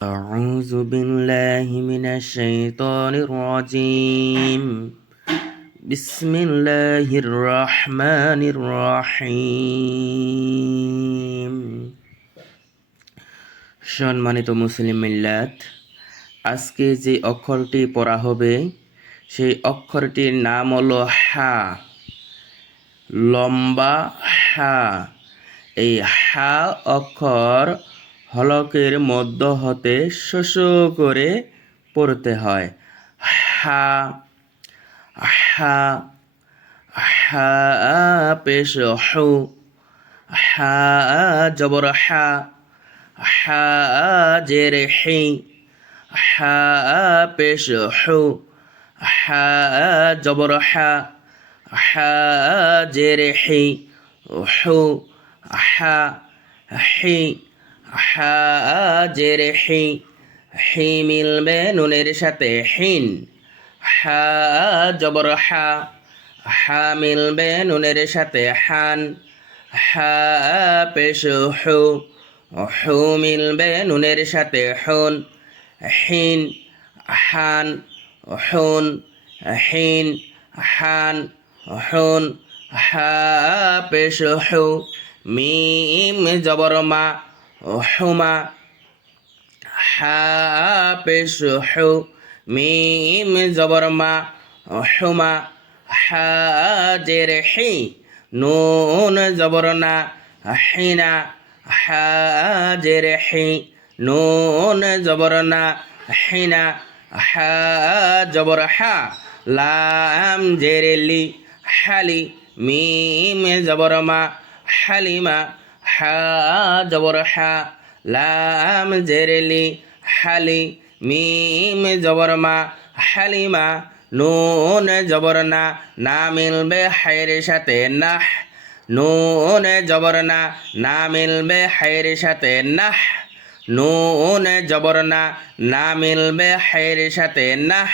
أعوذ بالله من الشيطان الرجيم بسم الله الرحمن الرحيم সম্মানিত মুসলিম মিল্লাত আজকে যে অক্ষরটি পড়া হবে সেই অক্ষরটির নাম হলো হা লম্বা হা এই হা অক্ষর হলকের মধ্য হতে শোষ করে পড়তে হয়। হা হা হা পেশ হু হা জবর হা হা জের হি হা পেশ হু হা জবর হা হা জের হি, হু হা হি হা জের হি হি মিলবে নুনের সাথে হিন। হা জবর হা হা মিলবে নুনের সাথে হান। হা পেশ হু হু মিলবে নুনের সাথে হুন। হিন, হান, হুন, হিন, হান, হুন। হা পেশ হু, মিম জবর মা। হুমা হা পেশ হু মিম জবর মা হুমা হা জের হি নুন জবর না হিনা হা জের হি নুন জবর না হিনা হা জবর হা লাম জের লি হালি মিম জবর মা হালিমা জবর হা, লাম জেরেলি হালি মিম, জবর মা হালিমা নুন, জবর না না মিলবে হায়ের সাথে নাহ, নুন, জবর না না মিলবে হায়ের সাথে নাহ, নুন, জবর না না মিলবে হায়ের সাথে নাহ।